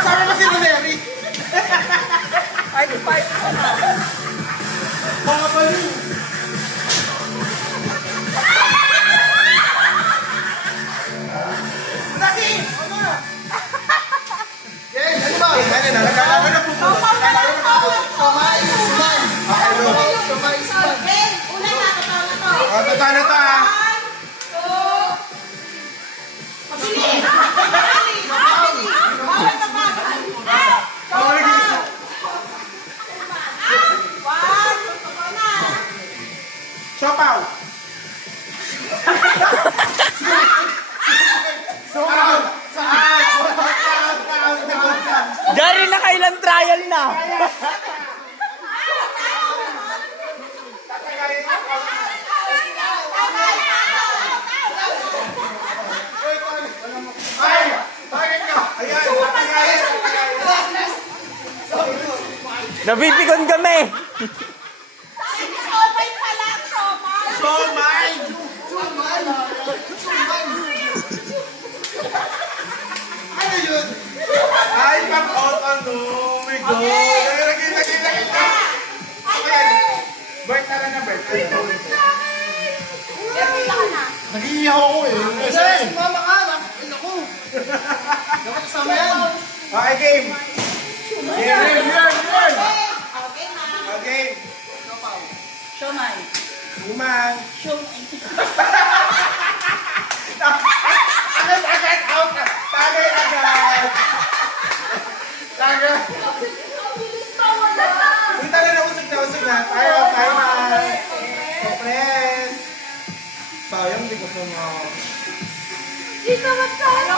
Sabi mo si Mary. Ay, fight ka na. Mga baliw. Lagi! Ano na? Yan, ano ba? Ano na? Nagkalaman na po. Nagkalaman na po. Sumay! Sumay! Sumay! Sumay! Una na, totoo na to. Totoo na to ha. 1, 2, mabilis! Mabilis! Bawal na bagal. Bawal na. 1, totoo na. Siopaw! Siopaw! Gary, nakailang trial na. Ay! Bakit ka? Ayan! Nabibikon kami. Somay pala, somay. Somay! Ano yun? Ay, pang-out ano? Oh my God! Lagi! Okay. Bert na lang na, Bert. Nag-iiyaw ako eh. Yes, mama ka! Ako! Dapat kasama yan. Okay, game! Game! Okay na. Okay. Somay. Umang. Somay. Agad out! Tagay agad! Tagay! Punta na usog na. Tayo na. Compress. Sayang, di ko suma. Dito magsara.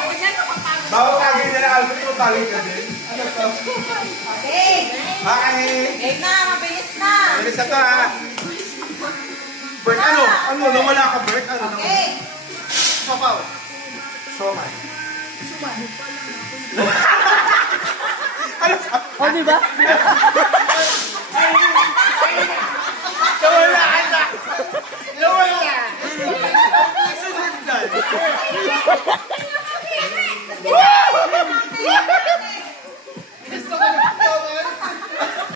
Bawang tagay nila, Albert, mo tagay ka din. Ano to? Okay. Okay. Game na, mabilis na. Bilis na to ha. Bert, ano? Ano? Nawala ka, Bert? Ano? Okay. Papaw. Somay. O, diba? Nawala!